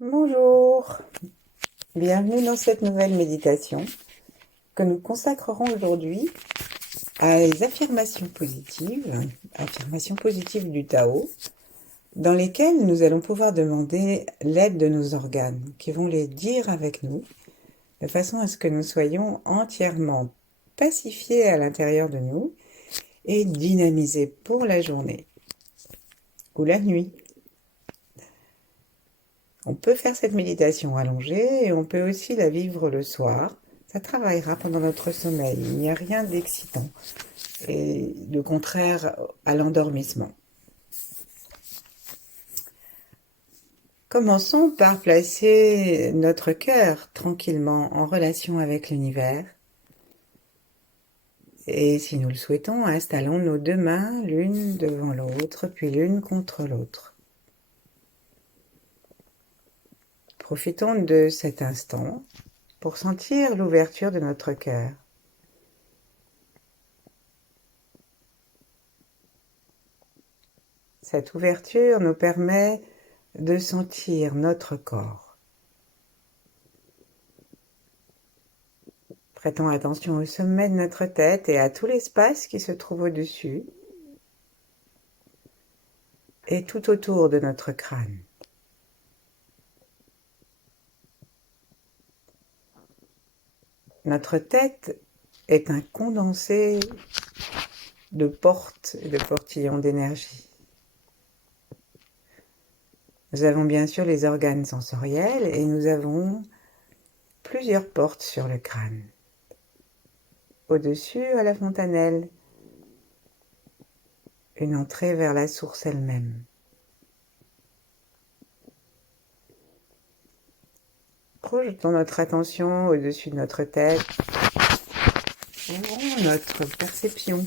Bonjour, bienvenue dans cette nouvelle méditation que nous consacrerons aujourd'hui à les affirmations positives du Tao, dans lesquelles nous allons pouvoir demander l'aide de nos organes, qui vont les dire avec nous, de façon à ce que nous soyons entièrement pacifiés à l'intérieur de nous et dynamisés pour la journée ou la nuit. On peut faire cette méditation allongée et on peut aussi la vivre le soir. Ça travaillera pendant notre sommeil. Il n'y a rien d'excitant et de contraire à l'endormissement. Commençons par placer notre cœur tranquillement en relation avec l'univers. Et si nous le souhaitons, installons nos deux mains l'une devant l'autre, puis l'une contre l'autre. Profitons de cet instant pour sentir l'ouverture de notre cœur. Cette ouverture nous permet de sentir notre corps. Prêtons attention au sommet de notre tête et à tout l'espace qui se trouve au-dessus et tout autour de notre crâne. Notre tête est un condensé de portes et de portillons d'énergie. Nous avons bien sûr les organes sensoriels et nous avons plusieurs portes sur le crâne. Au-dessus, à la fontanelle, une entrée vers la source elle-même. Projetons notre attention au-dessus de notre tête. Ouvrons notre perception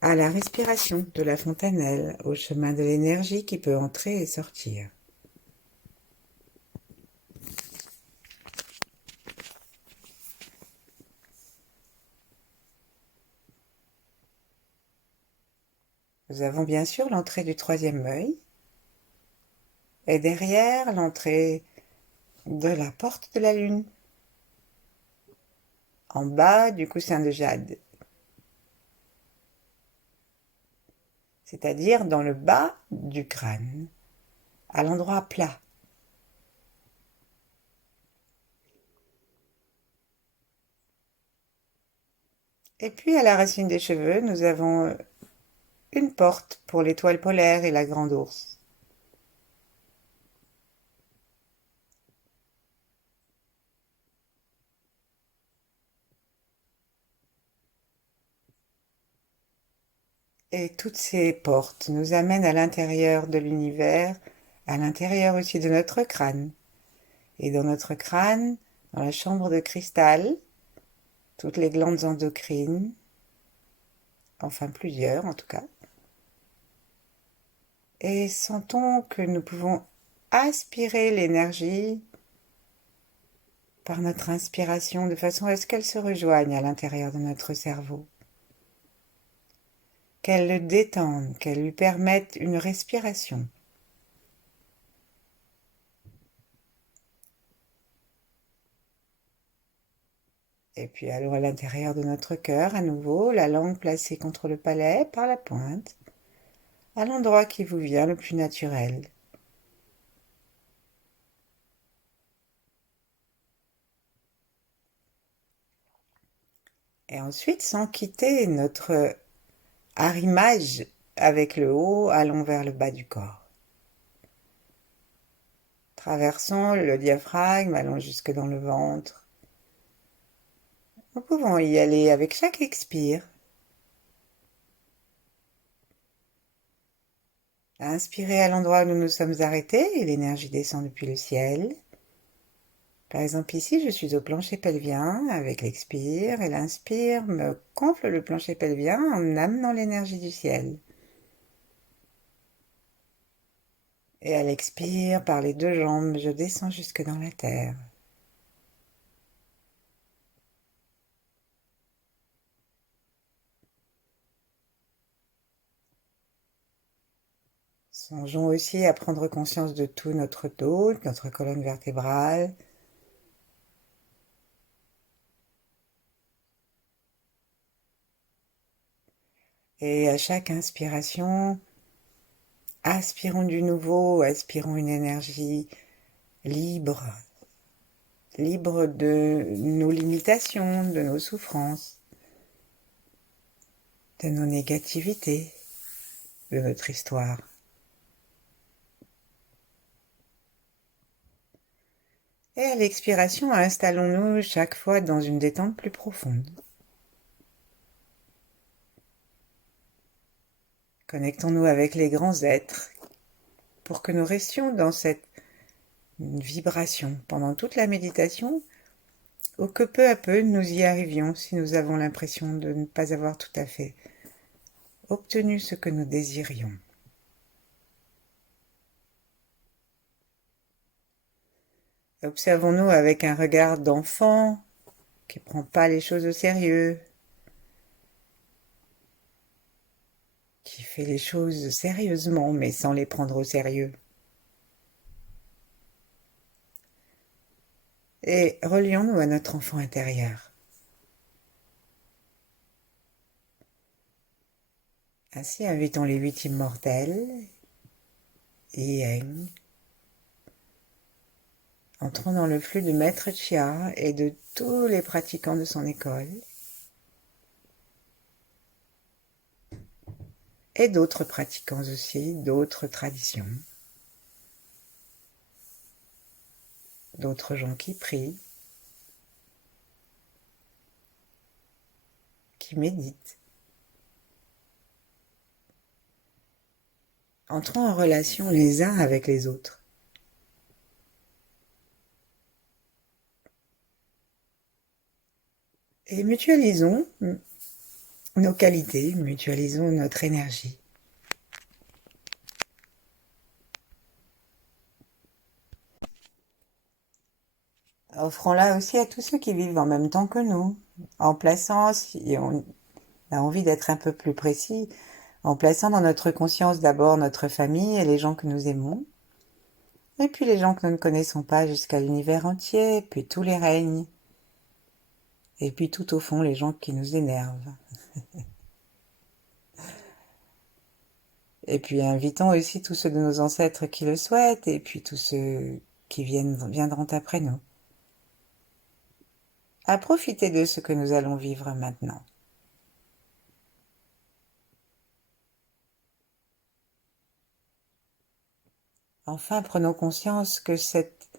à la respiration de la fontanelle, au chemin de l'énergie qui peut entrer et sortir. Nous avons bien sûr l'entrée du troisième œil et derrière l'entrée de la porte de la lune, en bas du coussin de jade, c'est-à-dire dans le bas du crâne, à l'endroit plat. Et puis à la racine des cheveux, nous avons une porte pour l'étoile polaire et la grande ours. Et toutes ces portes nous amènent à l'intérieur de l'univers, à l'intérieur aussi de notre crâne. Et dans notre crâne, dans la chambre de cristal, toutes les glandes endocrines, enfin plusieurs en tout cas, et sentons que nous pouvons aspirer l'énergie par notre inspiration de façon à ce qu'elle se rejoigne à l'intérieur de notre cerveau, qu'elle le détende, qu'elle lui permette une respiration. Et puis allons à l'intérieur de notre cœur, à nouveau, la langue placée contre le palais par la pointe, à l'endroit qui vous vient le plus naturel. Et ensuite, sans quitter notre arrimage avec le haut, allons vers le bas du corps. Traversons le diaphragme, allons jusque dans le ventre. Nous pouvons y aller avec chaque expire. Inspirez à l'endroit où nous nous sommes arrêtés et l'énergie descend depuis le ciel. Par exemple ici, je suis au plancher pelvien avec l'expire et l'inspire me gonfle le plancher pelvien en amenant l'énergie du ciel. Et à l'expire, par les deux jambes, je descends jusque dans la terre. Songeons aussi à prendre conscience de tout notre dos, de notre colonne vertébrale. Et à chaque inspiration, aspirons du nouveau, aspirons une énergie libre, libre de nos limitations, de nos souffrances, de nos négativités, de notre histoire. Et à l'expiration, installons-nous chaque fois dans une détente plus profonde. Connectons-nous avec les grands êtres pour que nous restions dans cette vibration pendant toute la méditation ou que peu à peu nous y arrivions si nous avons l'impression de ne pas avoir tout à fait obtenu ce que nous désirions. Observons-nous avec un regard d'enfant qui ne prend pas les choses au sérieux, qui fait les choses sérieusement mais sans les prendre au sérieux. Et relions-nous à notre enfant intérieur. Ainsi, invitons les 8 immortels, Yin, entrons dans le flux de Maître Chia et de tous les pratiquants de son école, et d'autres pratiquants aussi, d'autres traditions, d'autres gens qui prient, qui méditent. Entrons en relation les uns avec les autres. Et mutualisons nos qualités, mutualisons notre énergie. Offrons-la aussi à tous ceux qui vivent en même temps que nous, en plaçant, si on a envie d'être un peu plus précis, en plaçant dans notre conscience d'abord notre famille et les gens que nous aimons, et puis les gens que nous ne connaissons pas jusqu'à l'univers entier, puis tous les règnes, et puis tout au fond les gens qui nous énervent. Et puis invitons aussi tous ceux de nos ancêtres qui le souhaitent, et puis tous ceux qui viendront après nous, à profiter de ce que nous allons vivre maintenant. Enfin, prenons conscience que cet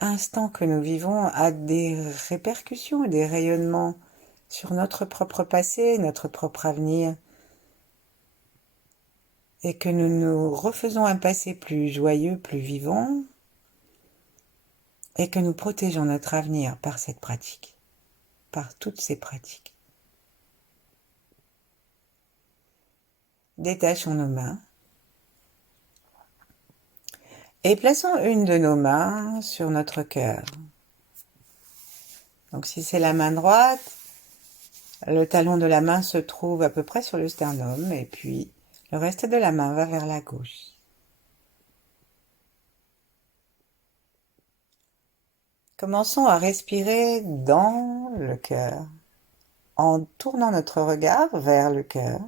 instant que nous vivons a des répercussions, des rayonnements sur notre propre passé, notre propre avenir, et que nous nous refaisons un passé plus joyeux, plus vivant, et que nous protégeons notre avenir par cette pratique, par toutes ces pratiques. Détachons nos mains et plaçons une de nos mains sur notre cœur. Donc si c'est la main droite, le talon de la main se trouve à peu près sur le sternum et puis le reste de la main va vers la gauche. Commençons à respirer dans le cœur en tournant notre regard vers le cœur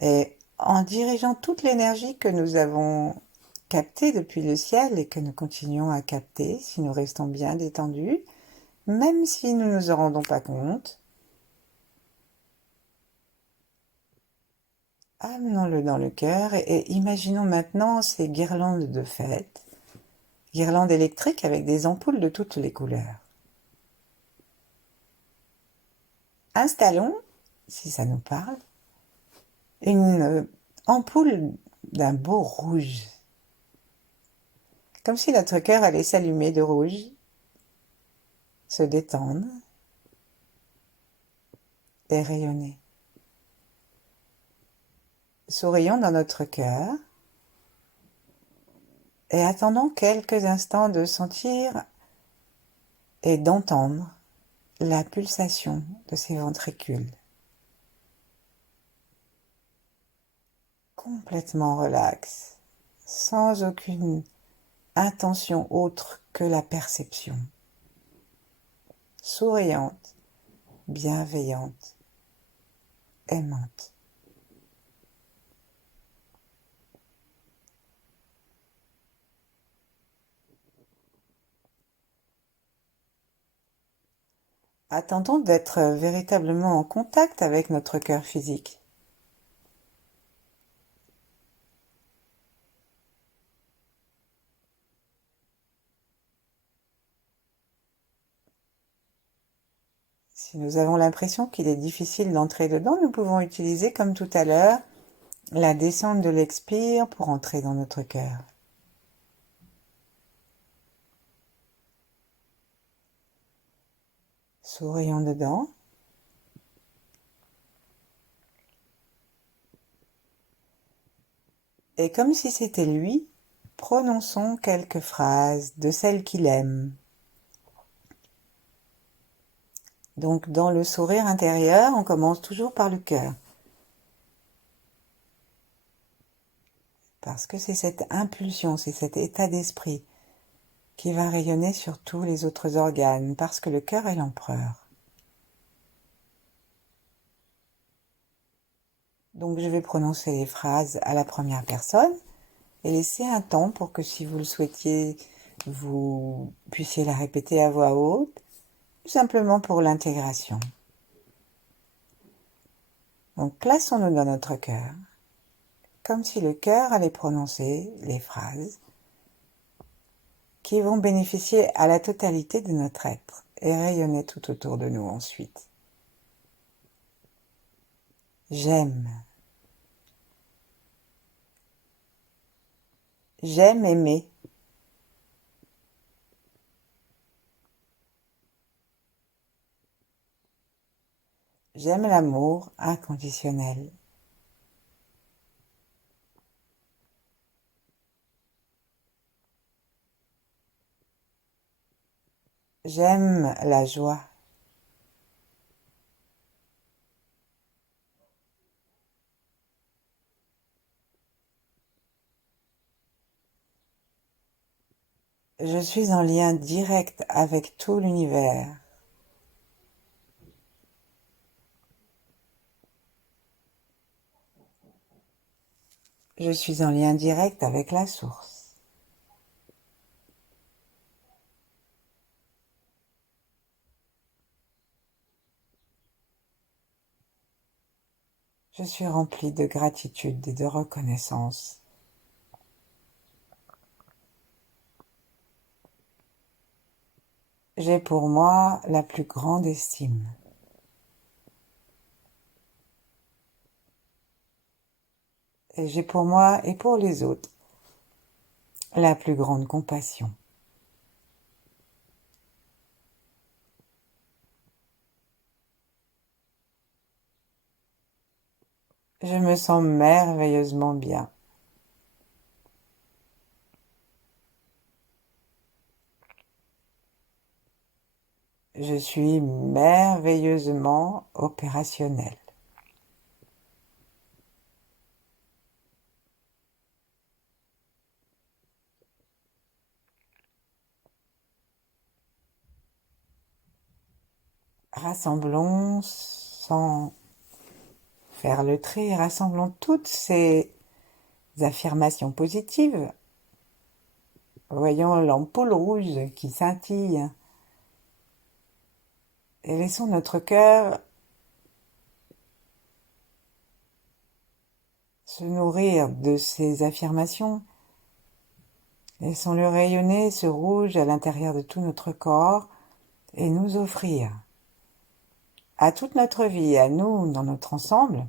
et en dirigeant toute l'énergie que nous avons captée depuis le ciel et que nous continuons à capter si nous restons bien détendus, même si nous ne nous en rendons pas compte. Amenons-le dans le cœur et imaginons maintenant ces guirlandes de fête, guirlandes électriques avec des ampoules de toutes les couleurs. Installons, si ça nous parle, une ampoule d'un beau rouge, comme si notre cœur allait s'allumer de rouge, se détendre et rayonner. Sourions dans notre cœur et attendons quelques instants de sentir et d'entendre la pulsation de ces ventricules. complètement relaxe, sans aucune intention autre que la perception, souriante, bienveillante, aimante. Attendons d'être véritablement en contact avec notre cœur physique. Si nous avons l'impression qu'il est difficile d'entrer dedans, nous pouvons utiliser, comme tout à l'heure, la descente de l'expire pour entrer dans notre cœur. Sourions dedans. Et comme si c'était lui, prononçons quelques phrases de celles qu'il aime. Donc dans le sourire intérieur, on commence toujours par le cœur. Parce que c'est cette impulsion, c'est cet état d'esprit qui va rayonner sur tous les autres organes, parce que le cœur est l'empereur. Donc je vais prononcer les phrases à la première personne et laisser un temps pour que si vous le souhaitiez, vous puissiez la répéter à voix haute, tout simplement pour l'intégration. Donc plaçons-nous dans notre cœur, comme si le cœur allait prononcer les phrases qui vont bénéficier à la totalité de notre être et rayonner tout autour de nous ensuite. J'aime. J'aime aimer. J'aime l'amour inconditionnel. J'aime la joie. Je suis en lien direct avec tout l'univers. Je suis en lien direct avec la source. Je suis rempli de gratitude et de reconnaissance. J'ai pour moi la plus grande estime. Et j'ai pour moi et pour les autres la plus grande compassion. Je me sens merveilleusement bien. Je suis merveilleusement opérationnel. Rassemblons sans faire le tri, rassemblons toutes ces affirmations positives. Voyons l'ampoule rouge qui scintille. Et laissons notre cœur se nourrir de ces affirmations. Laissons-le rayonner, ce rouge, à l'intérieur de tout notre corps et nous offrir à toute notre vie, à nous, dans notre ensemble,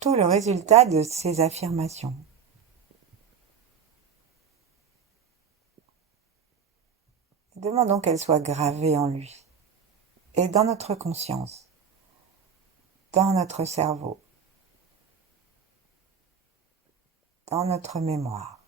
tout le résultat de ces affirmations. Demandons qu'elles soient gravées en lui et dans notre conscience, dans notre cerveau, dans notre mémoire.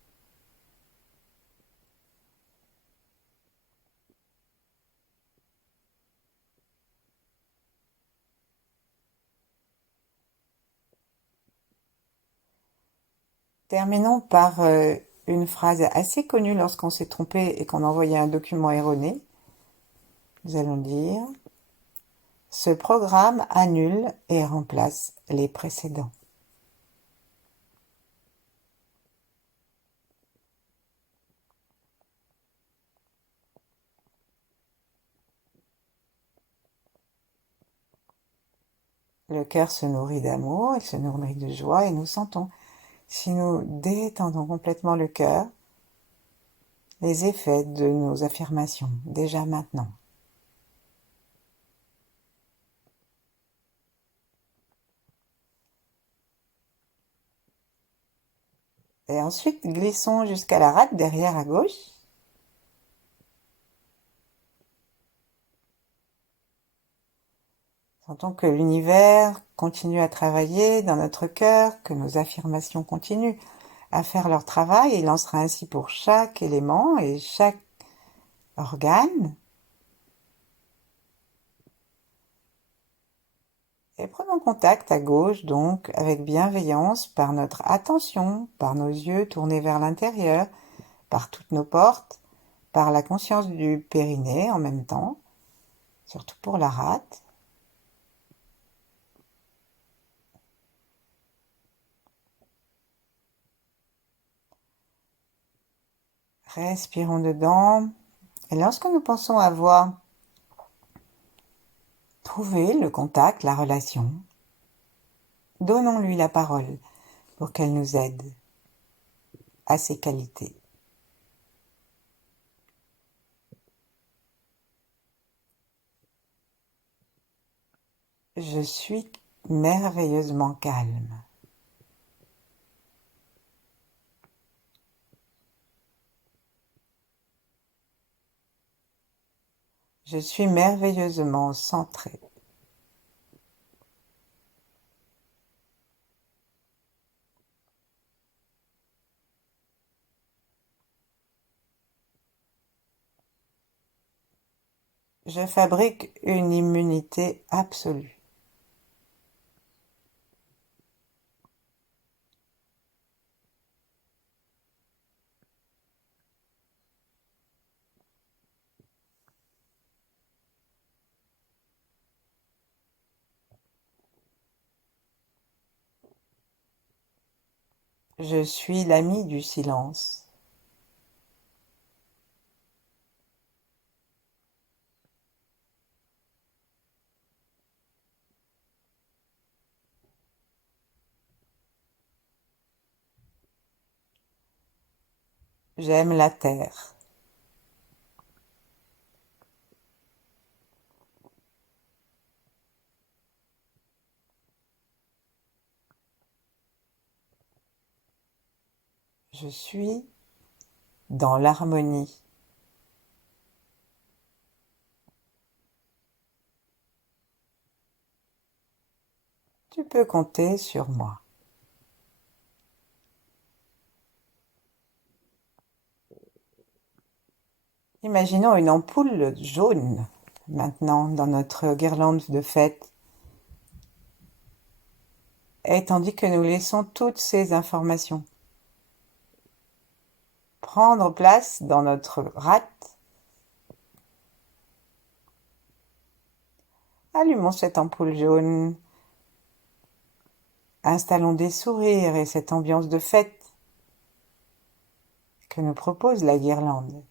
Terminons par une phrase assez connue lorsqu'on s'est trompé et qu'on a envoyé un document erroné. Nous allons dire: ce programme annule et remplace les précédents. Le cœur se nourrit d'amour, il se nourrit de joie et nous sentons, si nous détendons complètement le cœur, les effets de nos affirmations, déjà maintenant. Et ensuite, glissons jusqu'à la rate derrière à gauche. Sentons que l'univers continue à travailler dans notre cœur, que nos affirmations continuent à faire leur travail, et il en sera ainsi pour chaque élément et chaque organe. Et prenons contact à gauche, donc, avec bienveillance, par notre attention, par nos yeux tournés vers l'intérieur, par toutes nos portes, par la conscience du périnée en même temps, surtout pour la rate. Respirons dedans. Et lorsque nous pensons avoir trouvé le contact, la relation, donnons-lui la parole pour qu'elle nous aide à ses qualités. Je suis merveilleusement calme. Je suis merveilleusement centré. Je fabrique une immunité absolue. Je suis l'ami du silence. J'aime la terre. Je suis dans l'harmonie. Tu peux compter sur moi. Imaginons une ampoule jaune maintenant dans notre guirlande de fête. Et tandis que nous laissons toutes ces informations prendre place dans notre rate, allumons cette ampoule jaune, installons des sourires et cette ambiance de fête que nous propose la guirlande.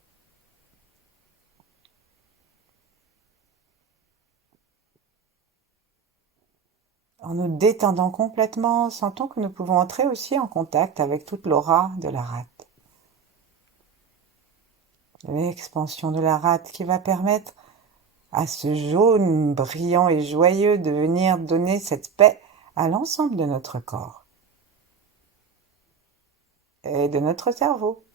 En nous détendant complètement, sentons que nous pouvons entrer aussi en contact avec toute l'aura de la rate. L'expansion de la rate qui va permettre à ce jaune brillant et joyeux de venir donner cette paix à l'ensemble de notre corps et de notre cerveau.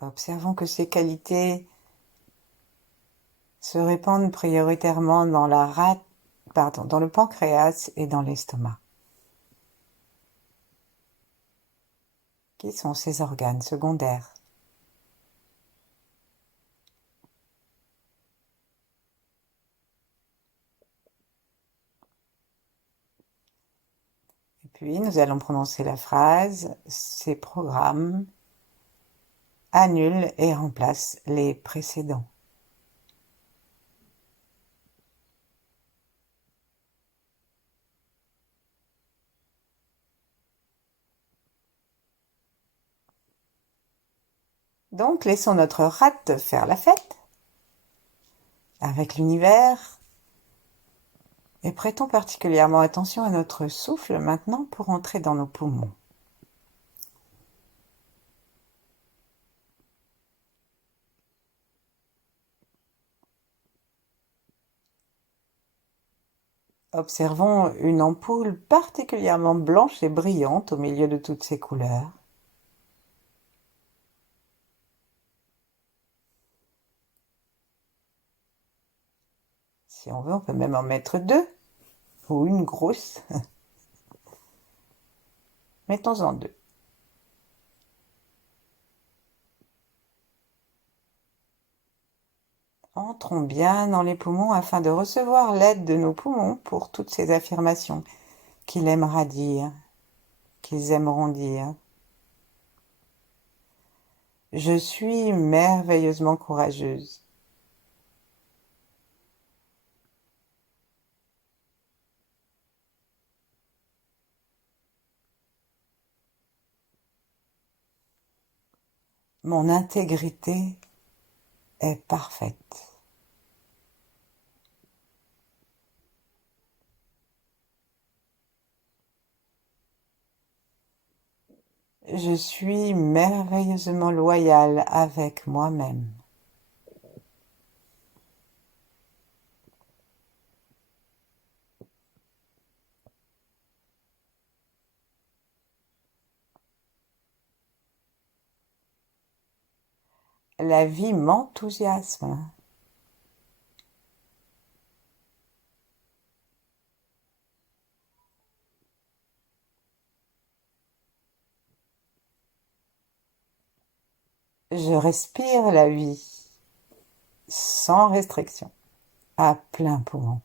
Observons que ces qualités se répandent prioritairement dans dans le pancréas et dans l'estomac. qui sont ces organes secondaires. Et puis, nous allons prononcer la phrase « Ces programmes annulent et remplacent les précédents ». Donc, laissons notre rate faire la fête avec l'univers et prêtons particulièrement attention à notre souffle maintenant pour entrer dans nos poumons. Observons une ampoule particulièrement blanche et brillante au milieu de toutes ces couleurs. Si on veut, on peut même en mettre deux, ou une grosse. Mettons-en deux. Entrons bien dans les poumons afin de recevoir l'aide de nos poumons pour toutes ces affirmations qu'il aimera dire, qu'ils aimeront dire. Je suis merveilleusement courageuse. Mon intégrité est parfaite. Je suis merveilleusement loyale avec moi-même. La vie m'enthousiasme. Je respire la vie sans restriction, à plein poumon.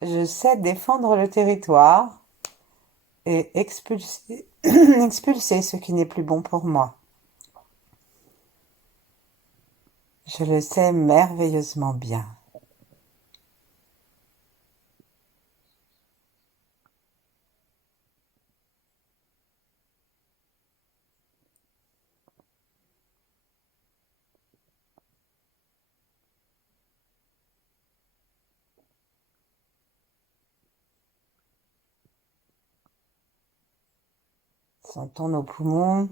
Je sais défendre le territoire et expulser, expulser ce qui n'est plus bon pour moi. Je le sais merveilleusement bien. Sentons nos poumons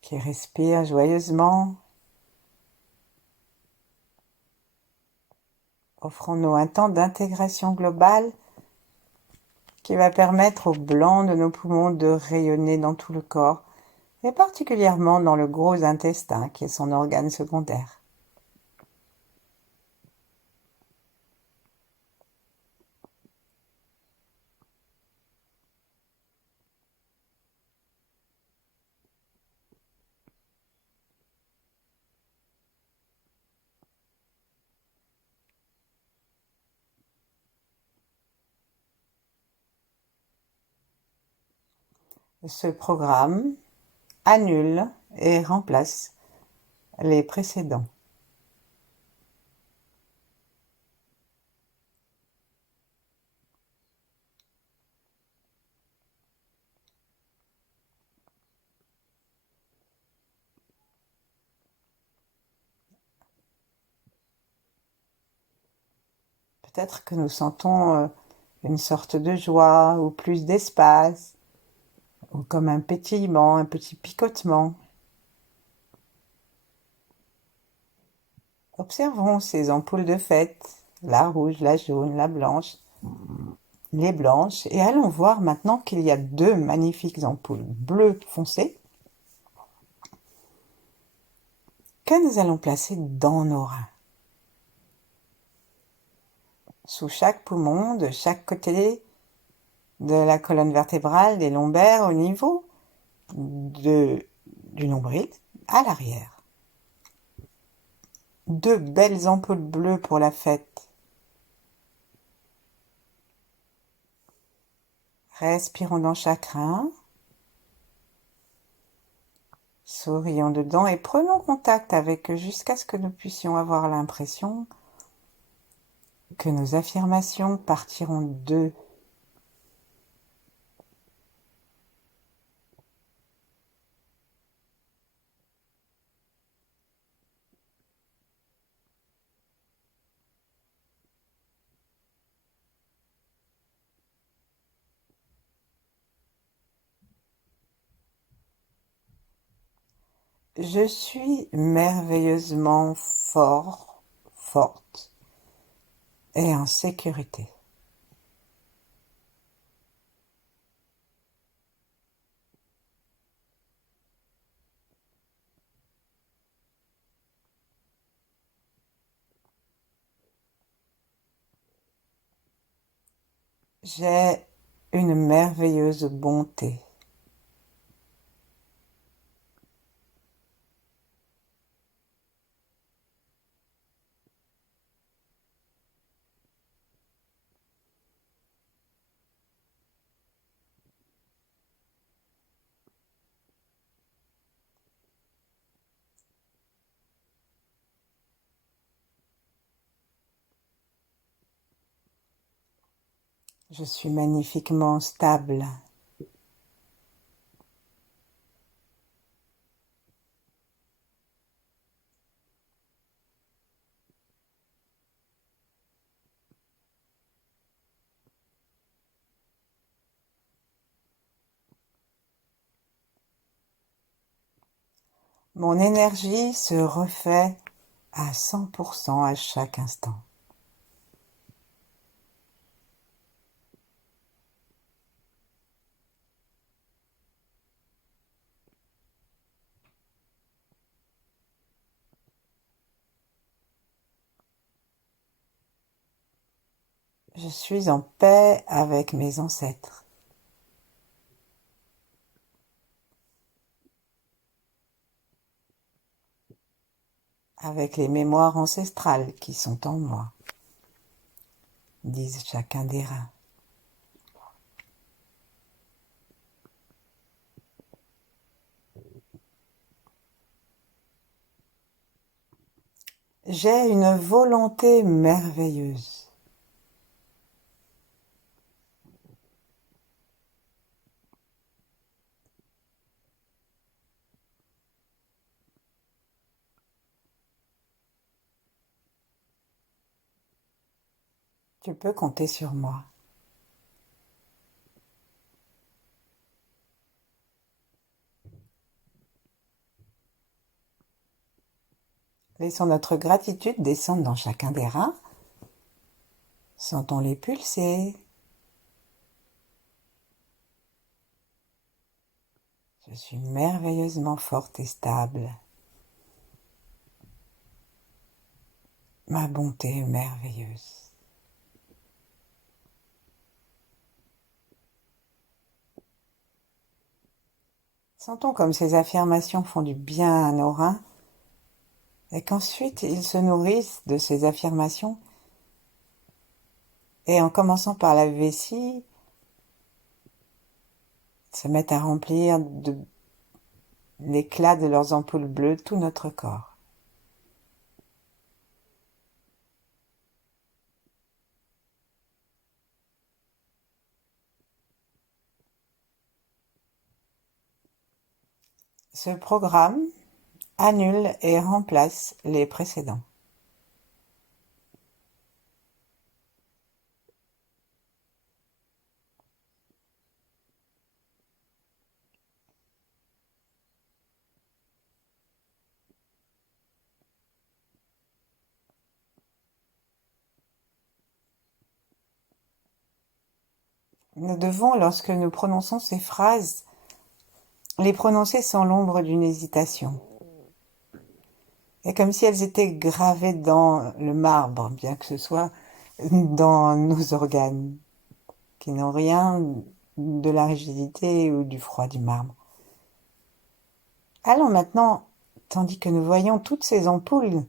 qui respirent joyeusement. Offrons-nous un temps d'intégration globale qui va permettre au blanc de nos poumons de rayonner dans tout le corps, et particulièrement dans le gros intestin qui est son organe secondaire. Ce programme annule et remplace les précédents. Peut-être que nous sentons une sorte de joie ou plus d'espace, ou comme un pétillement, un petit picotement. Observons ces ampoules de fête, la rouge, la jaune, la blanche, les blanches, et allons voir maintenant qu'il y a deux magnifiques ampoules bleues foncées que nous allons placer dans nos reins. Sous chaque poumon, de chaque côté de la colonne vertébrale, des lombaires, au niveau du nombril, à l'arrière. Deux belles ampoules bleues pour la fête. Respirons dans chaque rein. Sourions dedans et prenons contact avec eux jusqu'à ce que nous puissions avoir l'impression que nos affirmations partiront d'eux. Je suis merveilleusement fort, forte et en sécurité. J'ai une merveilleuse bonté. Je suis magnifiquement stable. Mon énergie se refait à 100% à chaque instant. Je suis en paix avec mes ancêtres. Avec les mémoires ancestrales qui sont en moi, disent chacun des reins. J'ai une volonté merveilleuse. Tu peux compter sur moi. Laissons notre gratitude descendre dans chacun des reins. Sentons-les pulser. Je suis merveilleusement forte et stable. Ma bonté est merveilleuse. Sentons comme ces affirmations font du bien à nos reins et qu'ensuite ils se nourrissent de ces affirmations et en commençant par la vessie, se mettent à remplir de l'éclat de leurs ampoules bleues tout notre corps. Ce programme annule et remplace les précédents. Nous devons, lorsque nous prononçons ces phrases, les prononcer sans l'ombre d'une hésitation. Et comme si elles étaient gravées dans le marbre, bien que ce soit dans nos organes, qui n'ont rien de la rigidité ou du froid du marbre. Allons maintenant, tandis que nous voyons toutes ces ampoules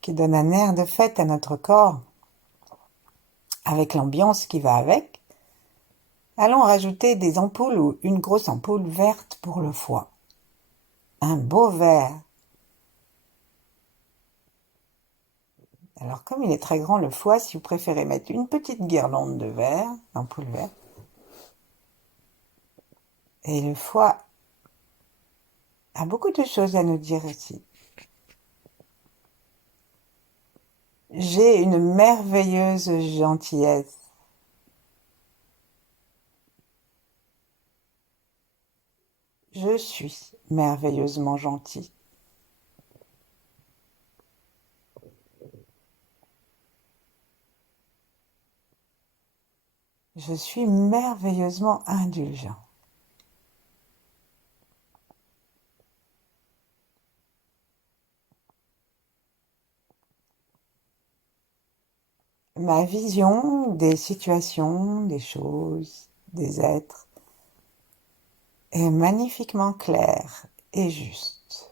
qui donnent un air de fête à notre corps, avec l'ambiance qui va avec, allons rajouter des ampoules ou une grosse ampoule verte pour le foie. Un beau vert. Alors comme il est très grand le foie, si vous préférez mettre une petite guirlande de verre, d'ampoule verte, et le foie a beaucoup de choses à nous dire ici. J'ai une merveilleuse gentillesse. Je suis merveilleusement gentil. Je suis merveilleusement indulgent. Ma vision des situations, des choses, des êtres est magnifiquement claire et juste.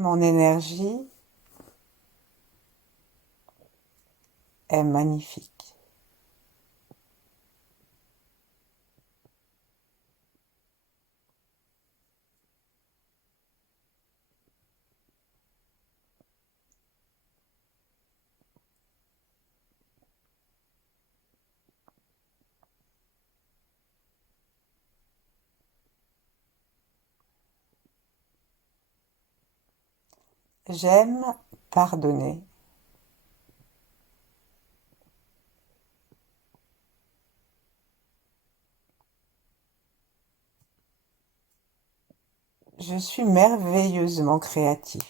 Mon énergie est magnifique. J'aime pardonner. Je suis merveilleusement créatif.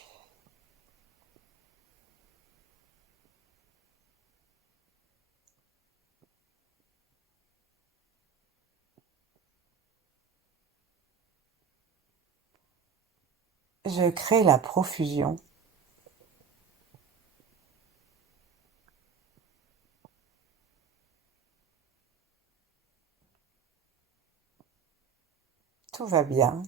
Je crée la profusion. Tout va bien.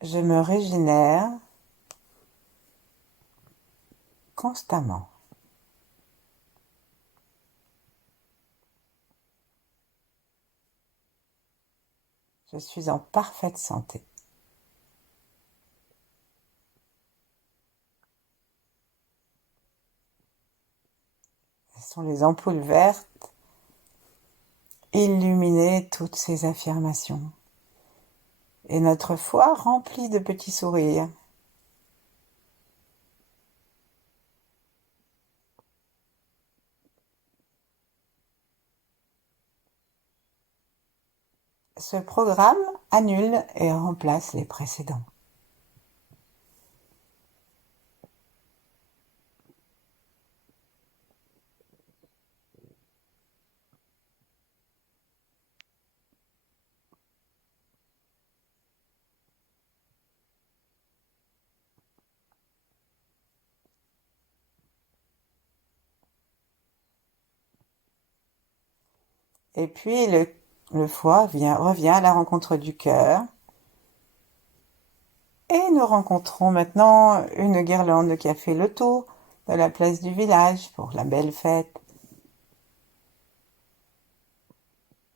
Je me régénère constamment. Je suis en parfaite santé. Ce sont les ampoules vertes illuminées toutes ces affirmations. Et notre foie rempli de petits sourires. Ce programme annule et remplace les précédents. Et puis le foie revient à la rencontre du cœur. Et nous rencontrons maintenant une guirlande qui a fait le tour de la place du village pour la belle fête.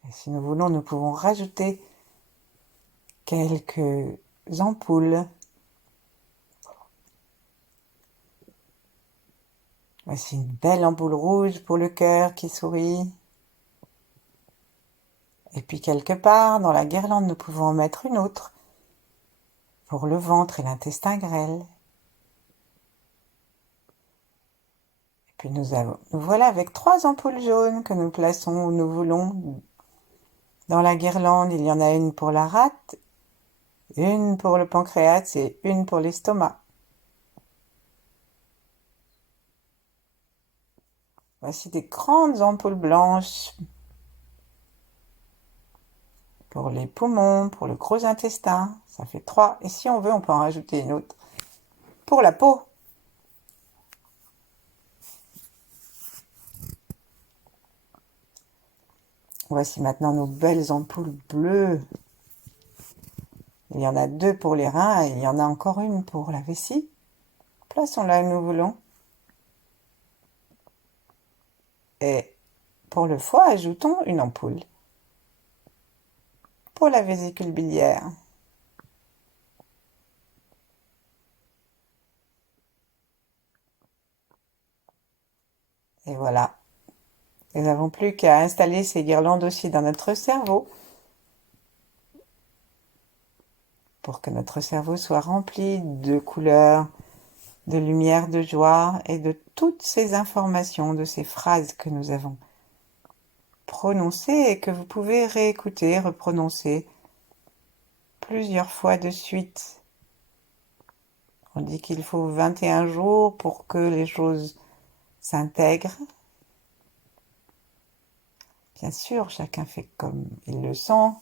Et si nous voulons, nous pouvons rajouter quelques ampoules Voici une belle ampoule rouge pour le cœur qui sourit. Et puis quelque part, dans la guirlande, nous pouvons en mettre une autre pour le ventre et l'intestin grêle. Et puis nous voilà avec 3 ampoules jaunes que nous plaçons où nous voulons. Dans la guirlande, il y en a une pour la rate, une pour le pancréas et une pour l'estomac. Voici des grandes ampoules blanches pour les poumons, pour le gros intestin. Ça fait 3. Et si on veut, on peut en rajouter une autre pour la peau. Voici maintenant nos belles ampoules bleues. Il y en a 2 pour les reins et il y en a encore une pour la vessie. Plaçons-la où nous voulons. Et pour le foie, ajoutons une ampoule. Pour la vésicule biliaire. Et voilà. Nous n'avons plus qu'à installer ces guirlandes aussi dans notre cerveau pour que notre cerveau soit rempli de couleurs, de lumière, de joie et de toutes ces informations, de ces phrases que nous avons prononcées et que vous pouvez réécouter, reprononcer plusieurs fois de suite. On dit qu'il faut 21 jours pour que les choses s'intègrent. Bien sûr, chacun fait comme il le sent.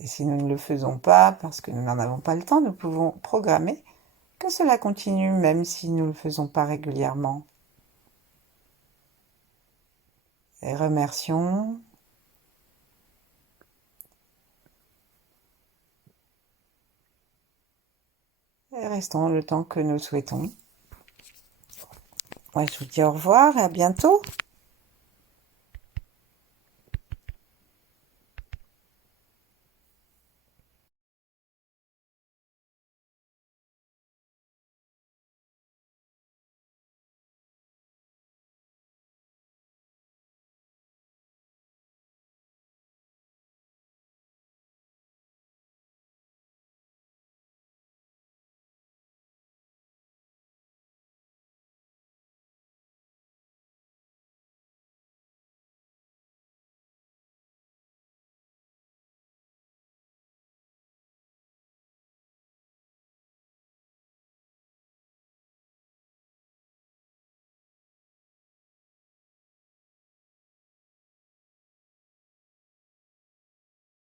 Et si nous ne le faisons pas, parce que nous n'en avons pas le temps, nous pouvons programmer que cela continue même si nous ne le faisons pas régulièrement. Et remercions. Et restons le temps que nous souhaitons. Moi, je vous dis au revoir et à bientôt.